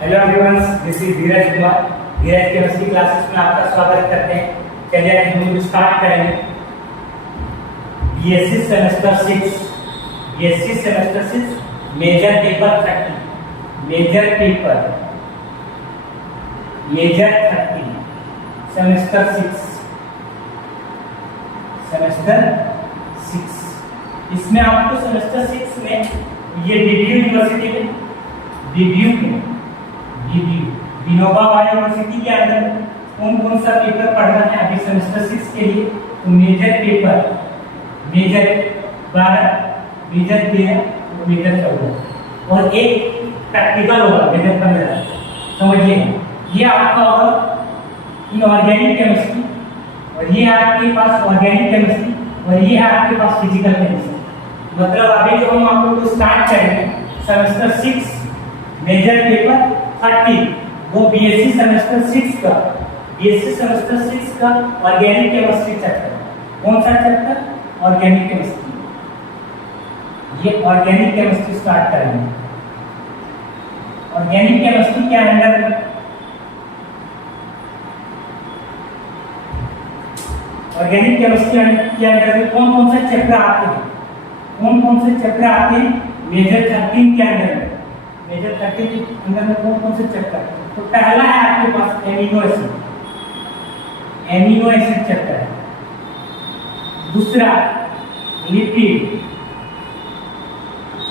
Hello everyone, this is Dheeraj Kumar. Dheeraj chemistry classes में आपका स्वागत करते हैं। चलिए हम लोग स्टार्ट करेंगे BSc semester 6 major paper 30 semester 6 इसमें आपको सेमेस्टर 6 में ये डीबीयू यूनिवर्सिटी में विनोबा यूनिवर्सिटी के अंदर कौन कौन सा पेपर पढ़ना है अभी सेमेस्टर 6 के लिए। तो मेजर 12, मेजर 13, मेजर 14 और एक प्रैक्टिकल होगा मेजर 15। समझिए, ये आपका होगा इनऑर्गेनिक केमिस्ट्री, और ये आपके पास ऑर्गेनिक केमिस्ट्री, और ये है आपके पास फिजिकल केमिस्ट्री। मतलब अभी जो हम आप लोग को स्टार्ट करेंगे सेमेस्टर 6 मेजर पेपर 30, वो बीएससी सेमेस्टर 6 का ऑर्गेनिक केमिस्ट्री चैप्टर। कौन सा चैप्टर? Organic chemistry. ये ऑर्गेनिक केमिस्ट्री स्टार्ट करेंगे। ऑर्गेनिक केमिस्ट्री के अंदर ऑर्गेनिक केमिस्ट्री के अंदर में कौन कौन से चैप्टर आते हैं? मेजर 13 के अंदर में मेजर 13 के अंदर में कौन कौन से चैप्टर? तो पहला है आपके पास एमिनो एसिड चैप्टर है। दूसरा लिपिड।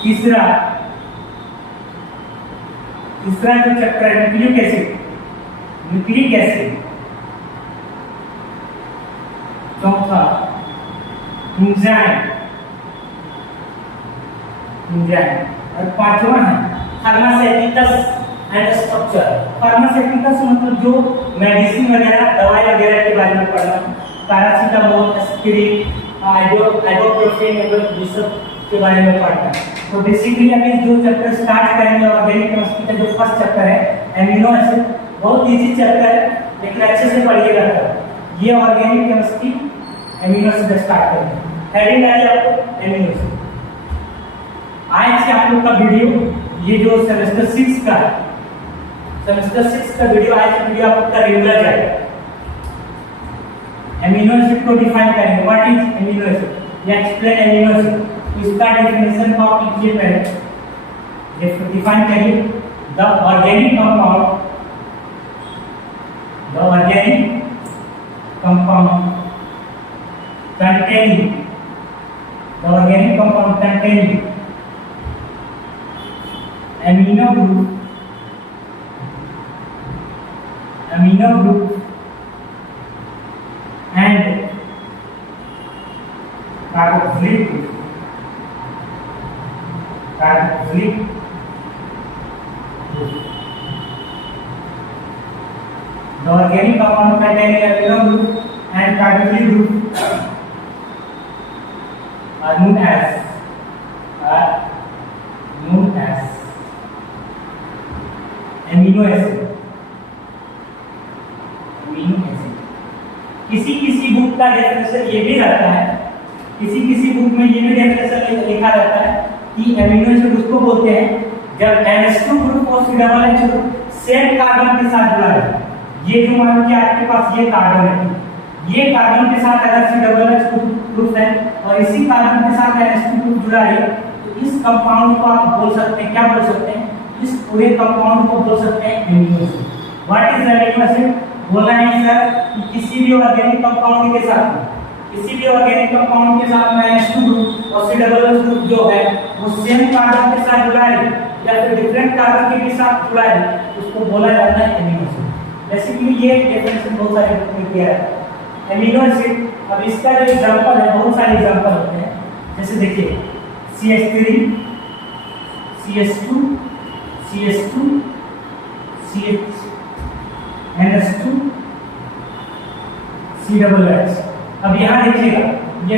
तीसरा जो चैप्टर है न्यूक्लिक एसिड। चौथा एंजाइम, और पांचवा है फार्मास्यूटिकल्स एंड स्ट्रक्चर। फार्मास्यूटिकल्स मतलब जो मेडिसिन वगैरह, दवाई वगैरह के बारे में पढ़ना, पैरासीटामोल, एस्पिरिन, आइबुप्रोफेन ये सब के बारे में पढ़ना। तो बेसिकली अभी जो चैप्टर स्टार्ट करेंगे ऑर्गेनिक केमिस्ट्री का जो फर्स्ट चैप्टर है एमिनो एसिड, बहुत इजी चैप्टर है लेकिन अच्छे से पढ़िएगा। ये organic chemistry amino acid start करेंगे। हेडिंग है आपको एमिनो एसिड। आज से आप लोग का वीडियो ये जो सेमेस्टर 6 का वीडियो, आज का वीडियो आपका रेगुलर जाएगा। एमिनो एसिड को डिफाइन करेंगे। व्हाट इज एमिनो एसिड या एक्सप्लेन एमिनो एसिड। इसका डेफिनेशन को आप लिखिए पहले। डिफाइन करिए the organic compound containing amino group and carboxylic group. The organic compound containing amino group and carboxylic group are known as amino acid। किसी book का definition ये भी रहता है, किसी बुक में ये भी डेफिनेशन लिखा रहता है कि एमिनो एसिड उसको बोलते हैं जब NH2 ग्रुप और COOH ग्रुप सेम कार्बन के साथ जुड़ा है। ये जो मान लीजिए आपके पास ये कार्बन है, ये कार्बन के साथ अगर COOH ग्रुप है और इसी कार्बन के साथ NH2 ग्रुप जुड़ा है, तो इस कंपाउंड को आप बोल सकते हैं, क्या बोल सकते हैं? इस पूरे कंपाउंड को बोल सकते हैं amino acid. What is amino acid? बोलना है सर कि किसी भी ऑर्गेनिक कंपाउंड के साथ में NH2 ग्रुप और COOH ग्रुप जो है वो सेम कार्बन के साथ जुड़ा है या फिर डिफरेंट कार्बन के साथ जुड़ा है, उसको बोला जाता है एमिनो एसिड। बेसिकली ये डेफिनेशन बहुत सारे बुक में दिया है एमिनो एसिड। अब इसका जो एग्जांपल है, बहुत सारे एग्जांपल होते हैं। जैसे देखिए CH3, CH2, CH, NH2, COOH। अब यहाँ देखिएगा, ये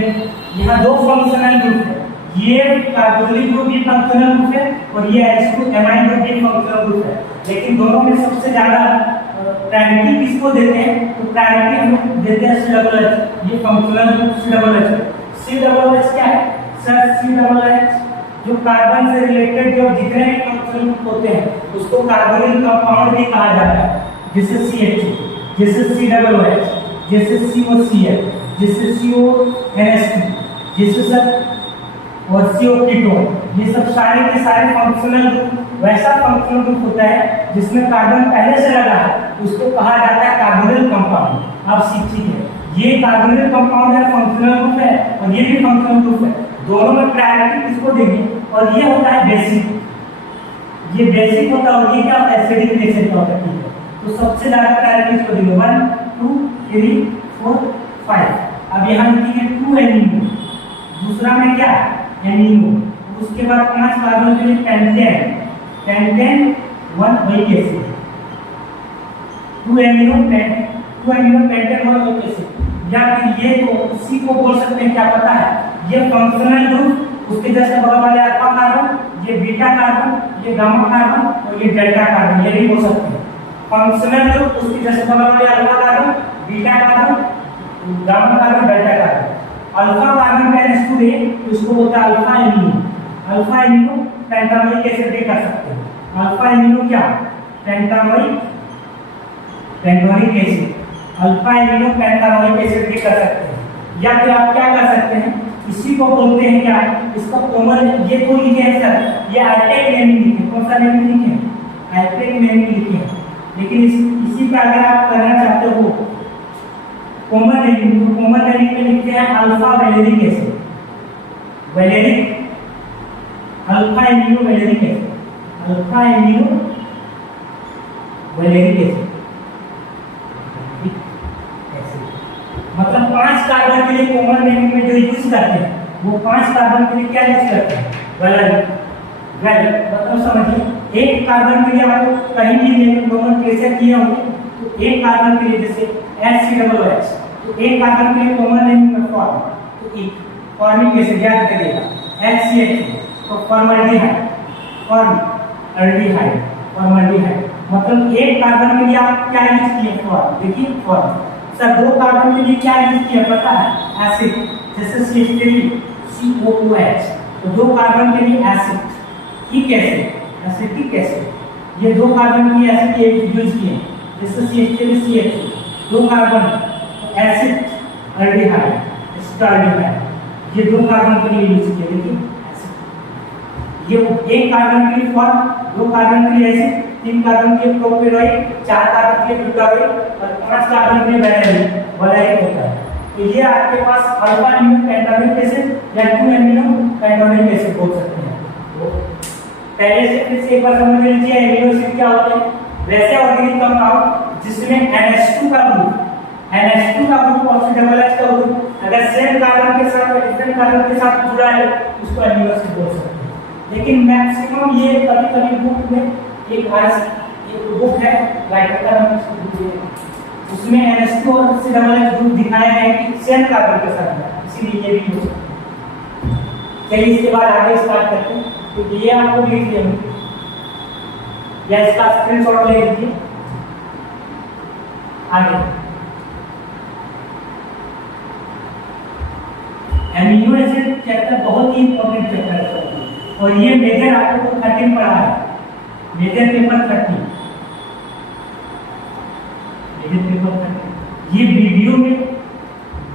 यहाँ दो फंक्शनल ग्रुप है, ये कार्बोक्सिलिक ग्रुप भी फंक्शनल ग्रुप है और ये H2 एमाइन ग्रुप भी फंक्शनल ग्रुप है। लेकिन दोनों में सबसे ज्यादा प्रायोरिटी किसको देते हैं? तो प्रायोरिटी हम लोग देते हैं COOH। ये फंक्शनल ग्रुप COOH क्या है सर? COOH जो कार्बन से रिलेटेड जो जितने भी फंक्शनल ग्रुप होते हैं उसको कार्बोनिल कंपाउंड भी कहा जाता है, जैसे CH2, जैसे COOH, जैसे COCl, जैसे CONH2, जैसे सब और CO कीटोन। ये सब सारे के सारे फंक्शनल ग्रुप वैसा फंक्शनल ग्रुप होता है जिसमें कार्बन पहले से लगा है, उसको कहा जाता है कार्बोनिल कंपाउंड। आप सीखिए है, ये कार्बोनिल कंपाउंड है, फंक्शनल ग्रुप है, और ये भी फंक्शनल ग्रुप है। दोनों में प्रायोरिटी किसको देंगे? और ये होता है बेसिक, ये बेसिक होता है, और ये क्या होता है? एसिडिक नेचर का होता है। ठीक है, तो सबसे ज्यादा प्रायोरिटी किसको देंगे? 1 2 3 4 5। अब यहाँ लिखेंगे 2 एमिनो, दूसरा में क्या? एमिनो। उसके बाद 5 कार्बन के लिए पेंटेन, पेंटेन 1 वही कैसे 2 एमिनो पेंटेन 1 वही कैसे, या फिर ये तो इसी को बोल सकते हैं, क्या पता है? ये फंक्शनल ग्रुप, उसके जैसे बगल वाले अल्फा कार्बन, ये बीटा कार्बन, ये गामा कार्बन और ये डेल्टा कार्बन, ये भी हो सकते हैं। फंक्शनल ग्रुप उसके जैसे बगल वाले alpha carbon, beta carbon, gamma carbon, delta carbon. Alpha carbon का NH2 है, इसको बोलते हैं alpha amino. Alpha amino pentanoic acid भी कर सकते हैं। अल्फा एमिनो क्या? Pentanoic acid, alpha amino pentanoic acid भी कर सकते हैं। या फिर आप क्या कर सकते हैं, इसी को बोलते हैं क्या? इसका कॉमन ये तो लिखे हैं सर, ये आइटेक नेम लिखे। कौन सा नेम लिखे हैं? आइटेक नेम लिखे हैं। लेकिन इसी का अगर आप करना चाहते हो कॉमन नेम, तो कॉमन नेम में लिखते हैं alpha valeric acid, valeric alpha amino valeric acid, alpha amino valeric acid. मतलब 5 कार्बन के लिए कॉमन नेम में जो यूज करते हैं वो 5 कार्बन के लिए क्या यूज करते हैं? वैलेरिक। मतलब समझिए, एक कार्बन के लिए आपको कहीं भी नेम कॉमन कैसे किए होंगे, तो एक कार्बन के लिए जैसे HCOOH, तो एक कार्बन के लिए कॉमन नेम में फॉर्म, तो एक फॉर्मिक एसिड याद करिएगा, HCH, तो फॉर्मल्डिहाइड, फॉर्मल्डिहाइड। मतलब एक कार्बन के लिए आप क्या यूज किए? फॉर्म। देखिए फॉर्म। सर 2 कार्बन के लिए क्या यूज किया पता है? एसिड, जैसे CH3 COOH, तो 2 कार्बन के लिए एसिड, एसिटिक एसिड। ये 2 कार्बन के लिए एसिड यूज किए, जैसे CH3 CH2, 2 carbon acid aldehyde, एस्टाल्डिहाइड, ये 2 कार्बन के लिए यूज किए। देखिए ये 1 कार्बन के लिए फॉर्म, 2 कार्बन के लिए एसिड, 3 कार्बन के लिए प्रोपेनॉइड, 4 कार्बन के लिए ब्यूटानॉइड और 5 कार्बन के लिए वैलेरिक होता है। तो ये आपके पास अल्फा एमिनो पेंटानोइक एसिड या 2 एमिनो पेंटानोइक एसिड बोल सकते हैं। तो पहले से फिर से एक बार समझ लीजिए एमिनो एसिड क्या होते हैं? वैसे ऑर्गेनिक कंपाउंड जिसमें NH2 का ग्रुप ऑक्सीडेबल का ग्रुप अगर सेम कार्बन के साथ या डिफरेंट कार्बन के साथ जुड़ा है उसको एमिनो एसिड बोल सकते हैं। लेकिन मैक्सिमम ये कभी-कभी बुक में एक बुक है राइटर का नाम उसमें NH2 और COOH ग्रुप दिखाया है कि सेम कार्बन के साथ है, इसीलिए ये भी हो सकता है। चलिए इसके बाद आगे स्टार्ट करते हैं। तो ये आपको लिख दिया या इसका स्क्रीनशॉट ले लीजिए। आगे एमिनो एसिड चैप्टर बहुत ही इंपॉर्टेंट चैप्टर है, और ये मेजर आपको 13 पढ़ा है, मेजर पेपर 13, ये वीडियो में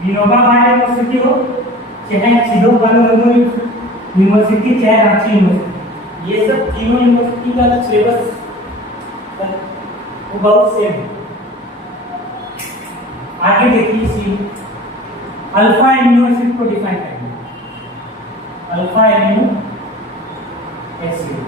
विनोबा भावे यूनिवर्सिटी हो चाहे सिद्धू कानून यूनिवर्सिटी चाहे रांची यूनिवर्सिटी, ये सब तीनों यूनिवर्सिटी का सिलेबस वो बहुत सेम है। आगे देखिए इसी अल्फा एमिनो एसिड को डिफाइन करेंगे। Alpha amino acid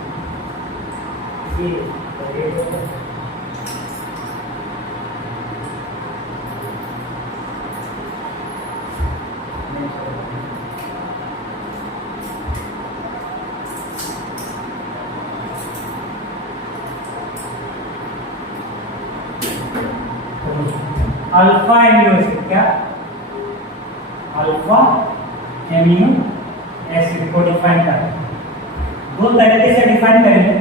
alpha amino acid क्या? अल्फा एमिनो एसिड को डिफाइन करते हैं। 2 तरीके से डिफाइन करेंगे।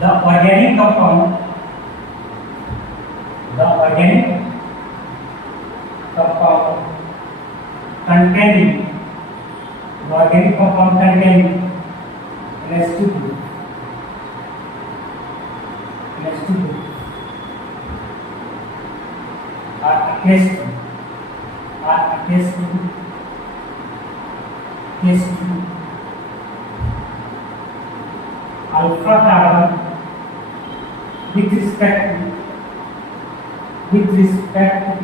The organic compound containing organic compound contain NH2 are attached to alpha carbon with respect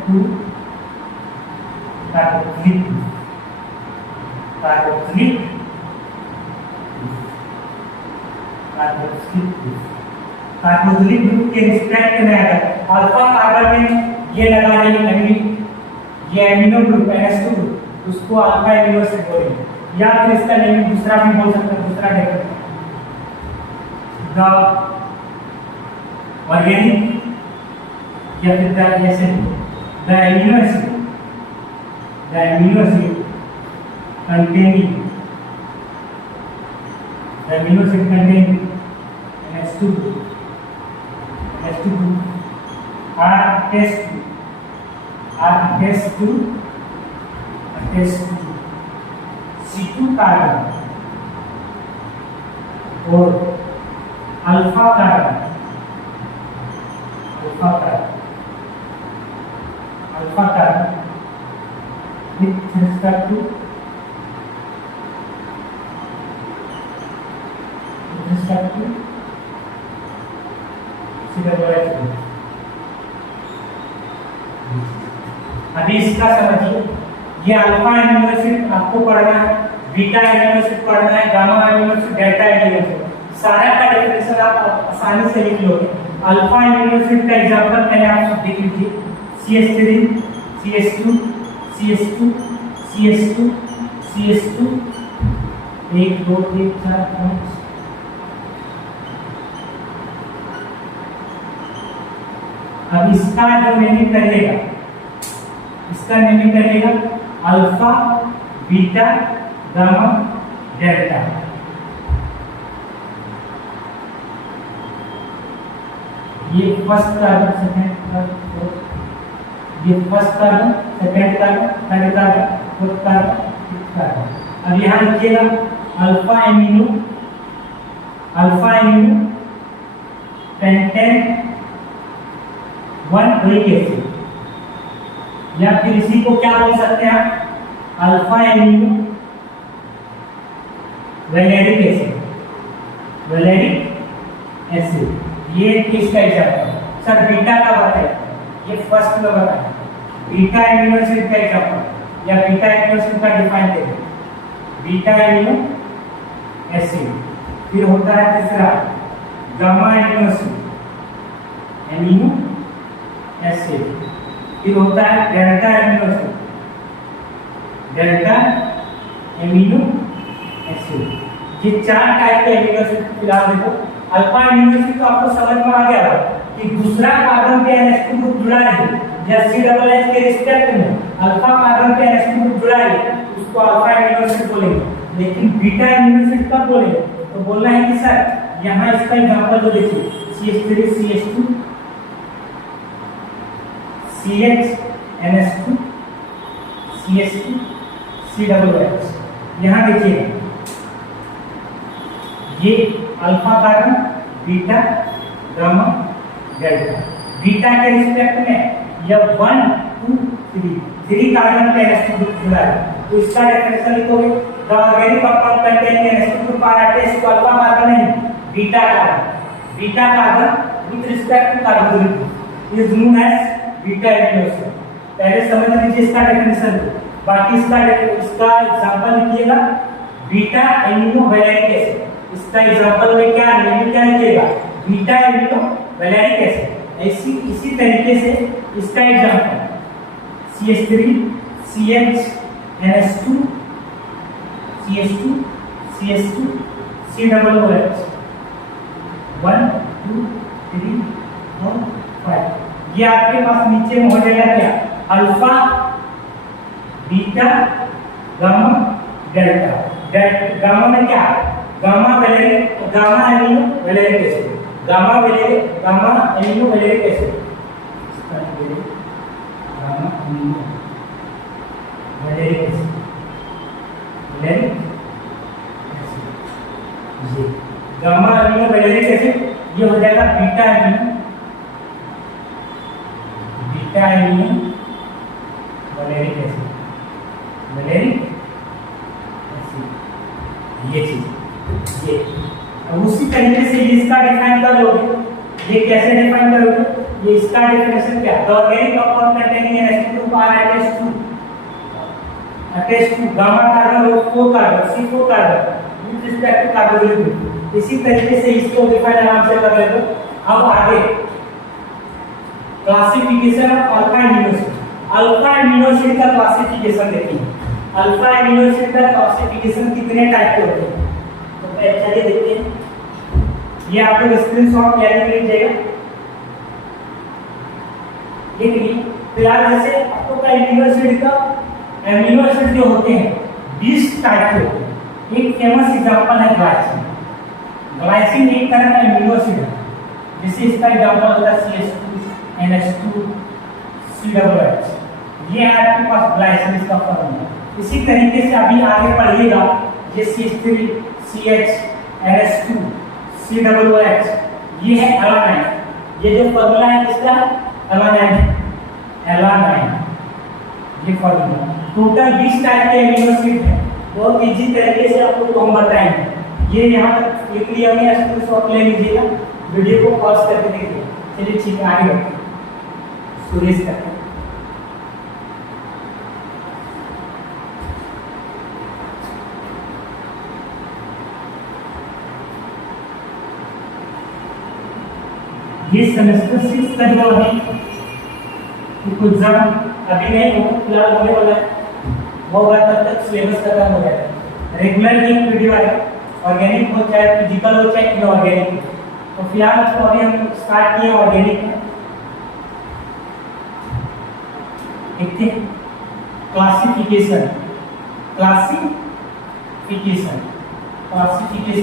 to carboxylic group के रिस्पेक्ट में अगर अल्फा कार्बन में ये लगा रही ये एमिनो ग्रुप NH2 ग्रुप उसको अल्फा एमिनो एसिड बोलेंगे, या फिर इसका नेम दूसरा भी बोल सकते हैं, दूसरा डेफिनेशन द ऑर्गेनिक या फिर the acid the amino acid containing NH2 are attached to C2 carbon और alpha carbon with respect to COH. अभी इसका समझिए, ये अल्फा एमिनो एसिड आपको पढ़ना है, बीटा एमिनो एसिड पढ़ना है, gamma amino acid, delta amino acid, सारा का डेफिनेशन आप आसानी से लिख लोगे। अल्फा एमिनो एसिड का एग्जांपल पहले आप सब देख लीजिए, CH3 CH2 1 2 3 4 5 अब इसका जो नेमिंग करिएगा अल्फा बीटा गामा डेल्टा। ये फर्स्ट कार्बन, सेकंड कार्बन, ये first carbon, second carbon, third carbon, fourth carbon, fifth carbon. अब यहाँ लिखिएगा alpha amino contain 1 weak acid, या फिर इसी को क्या बोल सकते हैं अल्फा एमिनो वैलेरिक एसिड। ये किसका एग्जांपल सर? बीटा का बताइए, ये फर्स्ट में बताइए बीटा एमिनो एसिड का एग्जांपल या बीटा एमिनो एसिड का डिफाइन करिए। बीटा एमिनो एसिड, फिर होता है तीसरा गामा एमिनो एसिड, फिर होता है डेल्टा एमिनो एसिड। ये 4 टाइप के एमिनो एसिड फिलहाल देखो। अल्फा एमिनो एसिड तो आपको समझ में आ गया कि दूसरा कार्बन पे NH2 ग्रुप जुड़ा है, या COH के रिस्पेक्ट में अल्फा कार्बन पे NH2 ग्रुप जुड़ा है, उसको अल्फा एमिनो एसिड बोलेंगे। लेकिन बीटा एमिनो एसिड कब बोलेंगे? तो बोलना है कि सर यहाँ इसका एग्जांपल जो देखिए CH3 CH2 CH NH2 CH2 COH। यहाँ देखिए ये alpha carbon beta gamma delta. Beta के रिस्पेक्ट में यह 1 2 3 कार्बन पे NH2 ग्रुप जुड़ा है, तो इसका डेफिनेशन लिखोगे the organic compound containing NH2 group are attached to alpha carbon and beta carbon with respect to carboxylic is known as beta amino acid. पहले समझ लीजिए इसका डेफिनेशन, बाकी इसका एग्जांपल लिखिएगा बीटा एमिनो वैलेरिक एसिड। इसका example में क्या नेम क्या लिखिएगा? Beta amino valeric acid. इसी तरीके से इसका example CH3 CH NH2 CH2 COH 1 2 3 4 5। ये आपके पास नीचे में हो जाएगा क्या? Alpha beta gamma delta. Gamma में क्या? Gamma amino valeric acid, gamma amino valeric acid, gamma amino valeric acid, मतलब वैलेरिक एसिड, ये हो जाएगा बीटा एमिनो वैलेरिक एसिड, ये चीज ये। अब उसी तरीके से इसका डिफाइन कर लोगे। ये कैसे डिफाइन करोगे? ये इसका डेफिनेशन क्या है? The organic compound containing sp2 are attached to gamma carbon और 4 carbon C4 carbon with respect to carbonyl group. इसी तरीके से इसको डिफाइन आराम से कर लेते हो। अब आगे classification of alpha amino acid. Alpha amino acid का क्लासिफिकेशन देखिए। अल्फा एमिनो एसिड का क्लासिफिकेशन कितने टाइप के होते हैं? तो चलिए देखते हैं। ये आप लोग स्क्रीनशॉट ले लीजिएगा, लिख लीजिए। फिलहाल जैसे आपको का एमिनो एसिड जो होते हैं 20 टाइप के होते हैं। एक फेमस एग्जांपल है ग्लाइसिन। ग्लाइसिन एक तरह का एमिनो एसिड है, जैसे इसका एग्जांपल होता है CH2 NH2 COOH। ये है आपके पास ग्लाइसिन इसका फॉर्मूला। इसी तरीके से अभी आगे पढ़िएगा, ये CH3 CH NH2 COOH, ये है एलानाइन। ये जो फॉर्मूला है किसका? एलानाइन, ये फॉर्मूला। टोटल 20 टाइप के एमिनो एसिड है। बहुत इजी तरीके से आपको हम बताएंगे। ये यहाँ तक लिख लिया, हमने स्क्रीनशॉट ले लीजिएगा, वीडियो को पॉज करके देखिए। चलिए ठीक है, आगे बढ़ते हैं। सुरेश का ये सेमेस्टर 6 का जो अभी कुछ एग्जाम अभी नहीं हो, फिलहाल होने वाला है, वो होगा तब तक सिलेबस खत्म हो जाएगा। रेगुलर एक वीडियो आएगा, ऑर्गेनिक हो चाहे फिजिकल हो चाहे इनऑर्गेनिक हो। तो फिलहाल तो अभी हम स्टार्ट किए ऑर्गेनिक में। देखते हैं क्लासिफिकेशन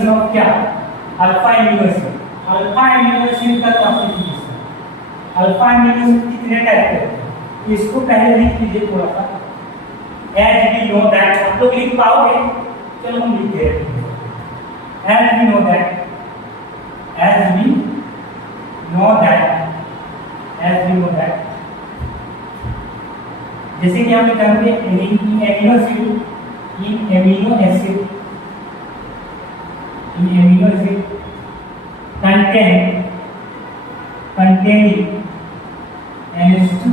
ऑफ क्या? Alpha amino acid. Alpha amino acid का क्लासिफिकेशन। अल्फा एमिनो एसिड कितने टाइप के होते हैं? इसको पहले लिख लीजिए थोड़ा सा। As we know that, आप लोग लिख पाओगे? चलो हम लिख दे रहे हैं। As we know that, जैसे कि हम जानते हैं amino acid containing NH2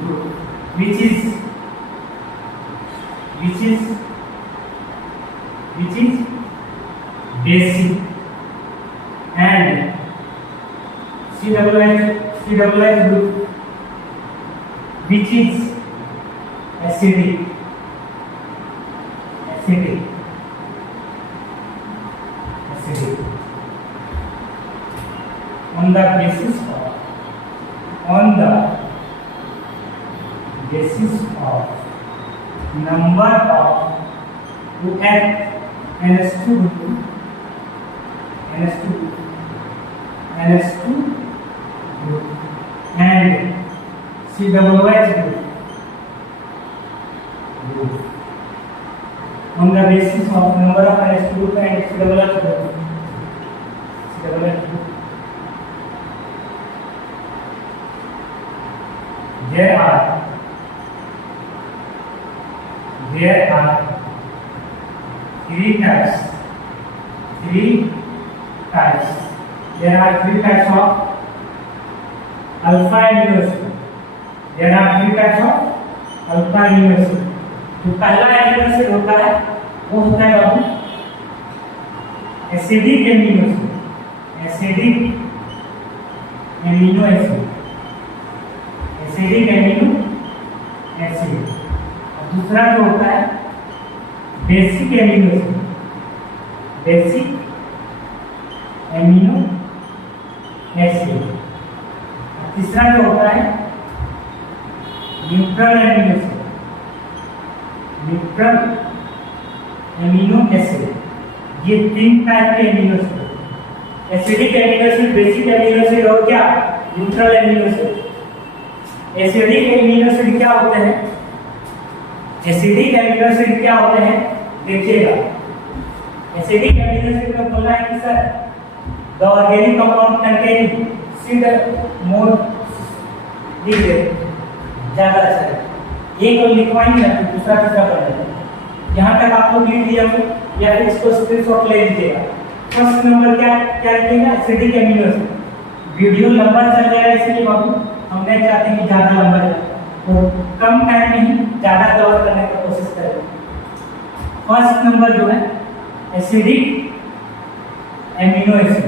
group, which is basic, and COOH group, which is acidic. On the basis of number of NH2 group and COOH group. On the basis of number of NH2 group and COOH group, there are three types. There are three types of alpha amino acid. तो पहला amino acid होता है, वो होता है बाबू acidic amino acid. दूसरा जो होता है बेसिक एमिनो एसिड। तीसरा जो होता है न्यूट्रल एमिनो एसिड। ये तीन टाइप के amino acid, acidic amino acid, basic amino acid और क्या neutral amino acid. Acidic amino acid क्या होते हैं? देखिएगा, एसिडिक एमिनो एसिड में बोलना है कि sir the organic compound containing seed मोर दीजिए ज्यादा अच्छा है। एक और लिखवाएंगे ना तो दूसरा तीसरा पढ़ लेंगे। यहाँ तक आप लोग लिख लिया या फिर इसको स्क्रीनशॉट ले लीजिएगा। फर्स्ट नंबर क्या क्या लिखेगा? Acidic amino acid. वीडियो लंबा चल जाएगा इसलिए बाबू हम नहीं चाहते हैं कि ज्यादा लंबा जाए, तो कम टाइम में ही ज्यादा कवर करने की कोशिश करें। फर्स्ट नंबर जो है acidic amino acid,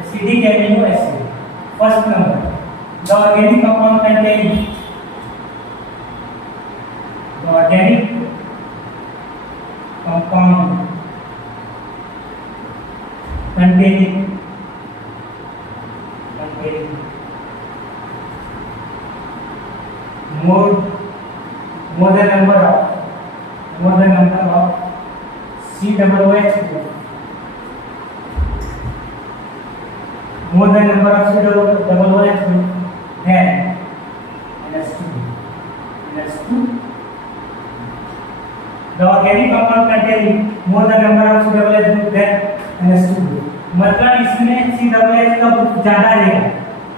acidic amino acid first number. The organic compound containing, the organic compound containing more than number of COOH, more than number of COOH than NH2. The organic compound containing more than number of COOH than NH2, मतलब इसमें COOH का group ज्यादा रहेगा।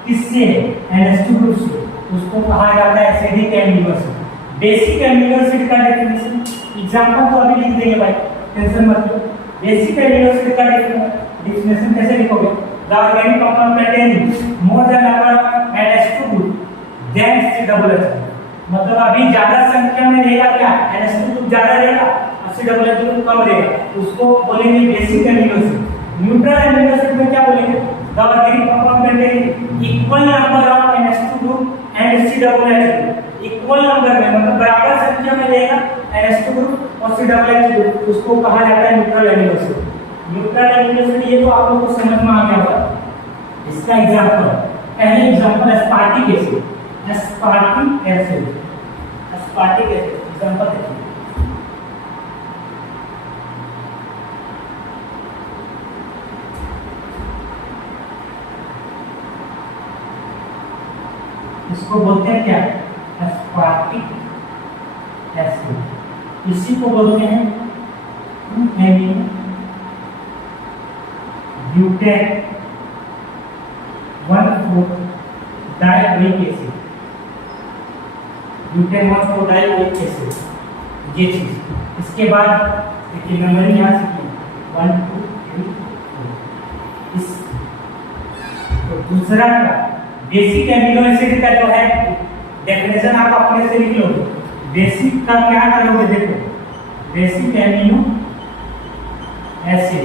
किससे? NH2 group से। उसको कहा जाता है acidic amino acid. Basic amino acid का डेफिनेशन एग्जांपल तो अभी लिख देंगे भाई, टेंशन मत लो। बेसिक एमिनो एसिड का डेफिनेशन कैसे लिखोगे? The organic compound containing more than number of NH2 group than COOH, मतलब अभी ज्यादा संख्या में रहेगा क्या? NH2 ग्रुप ज्यादा रहेगा और COOH ग्रुप कम रहेगा, उसको बोलेंगे basic amino acid. Neutral amino acid में क्या बोलेंगे? The organic compound containing equal number of NH2 group and COOH, equal number में मतलब बराबर संख्या में रहेगा NH2 ग्रुप और COOH ग्रुप, उसको कहा जाता है neutral amino acid. Neutral amino acid ये तो आप लोगों को समझ में आ गया होगा। इसका एग्जांपल, पहले example aspartic acid, aspartic acid, aspartic acid example देखिए। इसको बोलते हैं क्या? Aspartic acid. इसी को बोलते हैं एमिनो ब्यूटेन 1,4-डाइओइक एसिड, ब्यूटेन 1,4-डाइओइक एसिड ये चीज। इसके बाद देखिए नंबरिंग यहाँ से 1 2 3 4। इस तो दूसरा का बेसिक एमिनो एसिड का जो है डेफिनेशन आप अपने से लिख लो। बेसिक का क्या करोगे? देखो basic amino acid,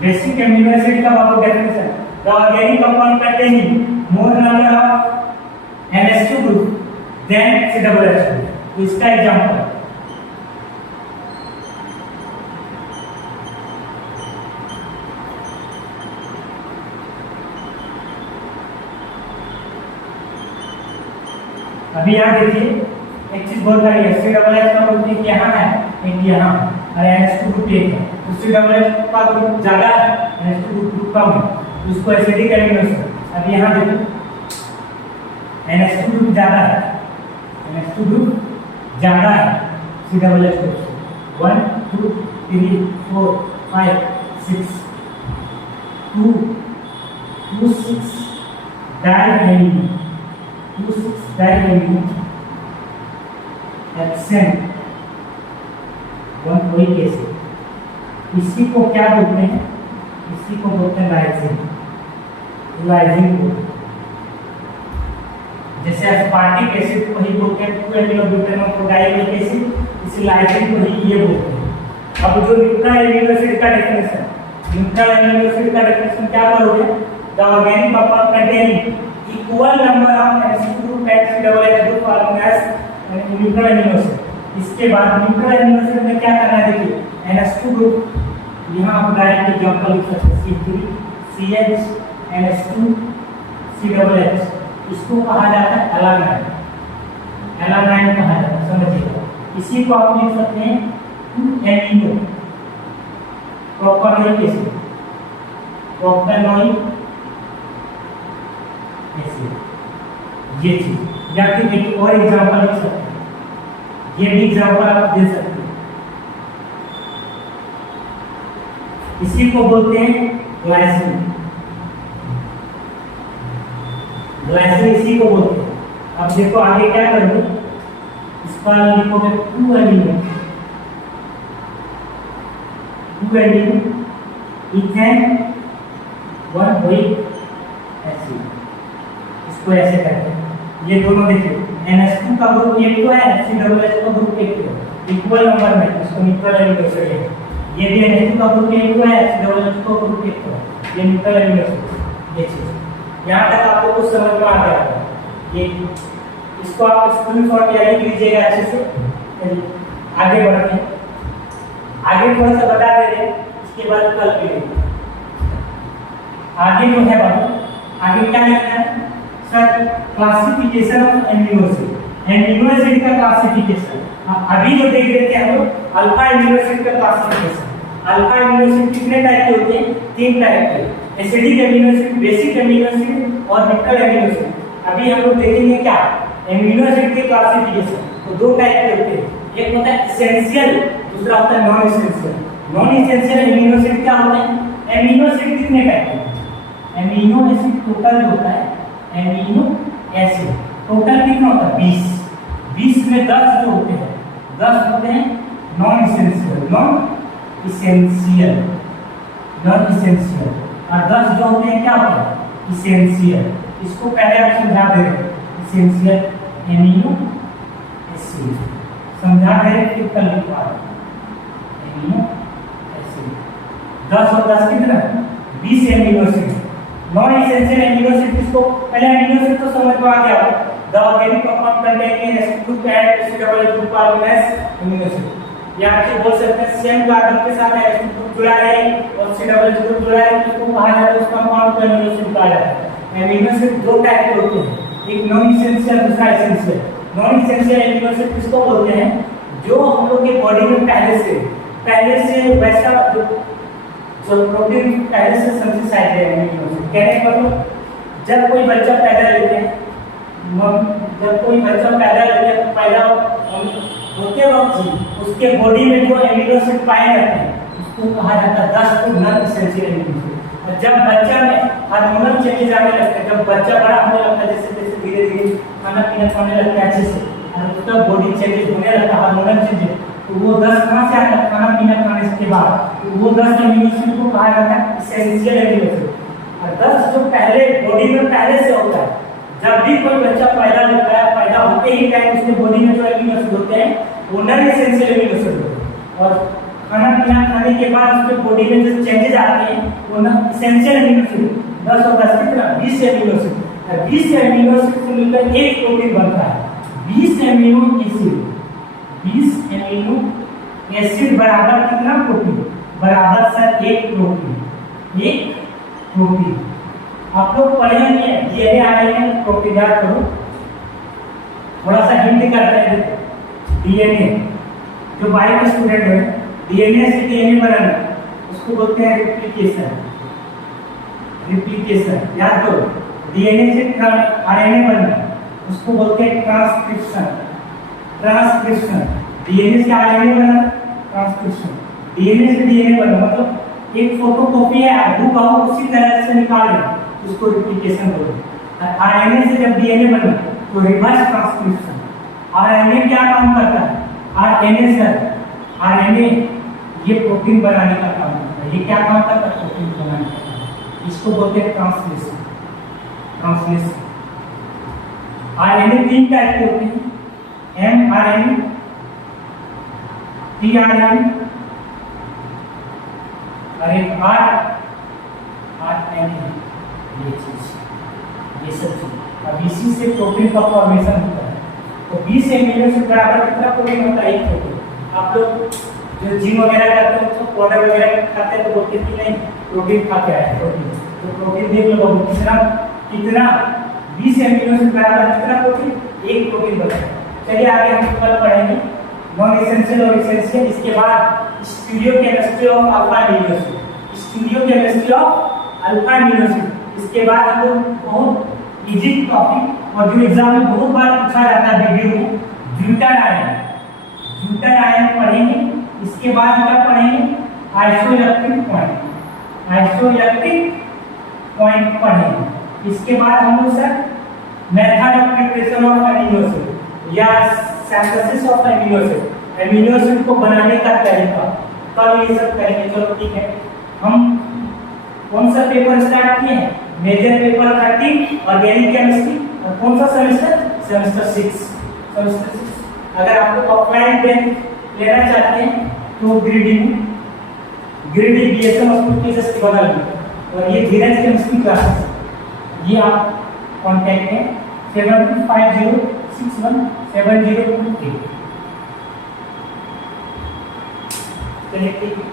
basic amino acid का आपको definition the organic compound containing more number of NH2 group than COOH। इसका एग्जांपल अभी यहाँ देखिए एक चीज बोल रही है, COOH का ग्रुप एक यहाँ है एक यहाँ और NH2 ग्रुप एक है, तो COOH का ग्रुप ज्यादा है NH2 ग्रुप कम है, तो उसको एसिडिक एमिनो एसिड। अभी यहाँ देखो NH2 ग्रुप ज्यादा है, NH2 ग्रुप ज्यादा है COOH ग्रुप से। 1 2 3 4 5 6 2 2 6 डाइएमिनो 2,6 डाइएमिनो हेक्सेन 1,4 एसिड। इसी को क्या बोलते हैं? इसी को बोलते हैं लाइसिन, लाइसिन को। जैसे एस्पार्टिक एसिड को ही बोलते हैं 2 एमिनो डाइओइक एसिड, इसी लाइसिन को ही ये बोलते हैं। अब जो न्यूट्रल एमिनो एसिड का डेफिनेशन, न्यूट्रल एमिनो एसिड का डेफिनेशन क्या करोगे? The organic compound containing equal number of NH2 group and COOH group form as neutral amino acid. इसके बाद न्यूट्रल एमिनो एसिड में क्या करना है? देखिए NH2 ग्रुप यहाँ आप डायरेक्ट एग्जांपल लिख सकते हैं C3CH NH2 COOH, इसको कहा जाता है एलानाइन, एलानाइन कहा जाता है, समझिएगा। इसी को आप लिख सकते हैं 2 amino propanoic acid, propanoic acid ये चीज। या फिर एक और एग्जांपल लिख सकते हैं, ये भी एग्जांपल आप दे सकते हैं। इसी को बोलते हैं ग्लाइसिन। ग्लाइसिन इसी को बोलते हैं। अब देखो आगे क्या करूँ, इसका लिखोगे 2 एमिनो इथेन 1 वेट एसिड। इसको ऐसे करते हैं, ये दोनों देखिए NH2 का ग्रुप एक तो है, COOH का ग्रुप एक तो है, इक्वल नंबर में इसको न्यूट्रल एमिनो एसिड है। ये भी NH2 का ग्रुप एक तो है, COOH का ग्रुप एक तो है, ये न्यूट्रल एमिनो एसिड। ये चीज यहाँ तक आपको कुछ समझ में आ गया होगा। ये इसको आप स्क्रीनशॉट या लिख लीजिएगा अच्छे से। आगे बढ़ते हैं, आगे थोड़ा सा बता दे रहे हैं, इसके बाद कल के लिए आगे जो है बाबू, आगे क्या लिखना है sir, classification of amino acid. Amino acid का क्लासिफिकेशन अभी जो देख रहे थे हम लोग, अल्फा एमिनो एसिड का क्लासिफिकेशन। अल्फा एमिनो एसिड कितने टाइप के होते हैं? 3 टाइप के, acidic amino acid, basic amino acid और न्यूट्रल एमिनो एसिड। अभी हम लोग देखेंगे क्या एमिनो एसिड के क्लासिफिकेशन। तो 2 टाइप के होते हैं, एक होता है एसेंशियल, दूसरा होता है non essential. Non essential amino acid क्या होते हैं? एमिनो एसिड कितने टाइप के? एमिनो एसिड टोटल जो होता है एमिनो एसिड टोटल कितना होता है? 20 में 10 जो होते हैं, 10 होते हैं नॉन एसेंशियल और 10 जो होते हैं क्या होता है? इसेंशियल। इसको पहले आप समझा दे रहे हैं, इसेंशियल एमिनो एसिड समझा दे रहे, फिर कल लिखवा एमिनो एसिड 10 और 10 कितना? 20 amino acid. Non essential amino acid किसको? पहले एमिनो एसिड तो समझ में आ गया, the organic compound containing sp2 and COOH group are known as amino acid. या आप बोल सकते हैं सेम कार्बन के साथ sp2 जुड़ा है और COOH ग्रुप जुड़ा है, तो उसको कहा जाता है, उस कंपाउंड को एमिनो एसिड कहा जाता है। एमिनो एसिड 2 टाइप के होते हैं, एक नॉन एसेंशियल, दूसरा essential. Non essential amino acid किसको बोलते हैं? जो हम लोग के बॉडी में पहले से वैसा जो प्रोटीन पहले से सिंथेसाइज है एमिनो एसिड। कहने का मतलब जब कोई बच्चा पैदा लेते हैं, पैदा होते वक्त उसके बॉडी में जो एमिनो एसिड पाए जाते हैं उसको कहा जाता है 10 तो नॉन एसेंशियल एमिनो एसिड। और जब बच्चा में हार्मोनल चेंजेस आने लगते हैं, जब बच्चा बड़ा होने लगता है, जैसे जैसे धीरे धीरे खाना पीना खाने लगता है अच्छे से और उसका बॉडी चेंजेस होने लगता है, हार्मोनल चेंजेस, तो वो 10 कहाँ से आता है? खाना पीना खाने के बाद। तो वो 10 एमिनो एसिड को कहा जाता है एसेंशियल एमिनो एसिड। और 10 जो पहले बॉडी में पहले से होता है, जब भी कोई बच्चा पैदा होता है, पैदा होते ही टाइम उसके बॉडी में जो एमिनो एसिड होते हैं वो नॉन एसेंशियल एमिनो एसिड होते हैं। और खाना पीना खाने के बाद उसके बॉडी में जो चेंजेस आते हैं वो ना एसेंशियल एमिनो एसिड 10 और 10 कितना? 20 एमिनो एसिड। 20 एमिनो एसिड से मिलकर एक प्रोटीन बनता है। 20 एमिनो एसिड बराबर कितना प्रोटीन? बराबर सर एक प्रोटीन। आप लोग पढ़ेंगे डीएनए आरएनए प्रोटीन, याद करो, थोड़ा सा हिंट करते हैं। डीएनए जो बायो के स्टूडेंट है, डीएनए से डीएनए बनाना उसको बोलते हैं रिप्लिकेशन। याद करो, डीएनए से आरएनए बनना उसको बोलते हैं ट्रांसक्रिप्शन। डीएनए से आरएनए बनना ट्रांसक्रिप्शन। डीएनए से डीएनए बनना मतलब एक फोटोकॉपी है, हूबहू उसी तरह से निकाल लें, उसको रिप्लिकेशन बोलते हैं। आरएनए से जब डीएनए बनना तो रिवर्स ट्रांसक्रिप्शन। आरएनए क्या काम करता है? आरएनए ये प्रोटीन बनाने का काम करता है। ये क्या काम करता है? प्रोटीन बनाने का काम। इसको बोलते हैं ट्रांसलेशन। आरएनए 3 टाइप के होते हैं, एमआरएनए, टीआरएनए और एक आरएनए। ये सब चीज अब इसी से प्रोटीन का फॉर्मेशन होता है। तो 20 एमिनो एसिड बराबर कितना प्रोटीन होता है? एक प्रोटीन। आप लोग जो जिम वगैरह करते हैं तो पाउडर वगैरह खाते हैं तो बोलते हैं कि नहीं प्रोटीन खा के आए प्रोटीन। तो प्रोटीन देख लो कितना 20 एमिनो एसिड बराबर कितना प्रोटीन? एक प्रोटीन बनता है। चलिए आगे हम कल पढ़ेंगे नॉन एसेंशियल और एसेंशियल। इसके बाद stereochemistry of alpha amino acid, इसके बाद हम लोग बहुत इजी टॉपिक और जो एग्जाम में बहुत बार पूछा जाता है वीडियो में, ज्यूटर आयन पढ़ेंगे। इसके बाद क्या पढ़ेंगे? Isoelectric point. आइसोइलेक्ट्रिक पॉइंट पढ़े। इसके बाद हम लोग sir method of preparation of amino acid या synthesis of amino acid, amino acid को बनाने का तरीका, कल ये सब करेंगे। चलो ठीक है, हम कौन सा पेपर स्टार्ट किए हैं? Major paper 30 organic chemistry. और कौन सा सेमेस्टर? सेमेस्टर 6। सेमेस्टर 6 अगर आपको ऑफलाइन बेंच लेना चाहते हैं तो गिरिडीह बीएसएम स्कूल के जस्ट बगल में, और ये धीरज केमिस्ट्री क्लासेस, ये आप कांटेक्ट है 7250617023। चलिए ठीक है।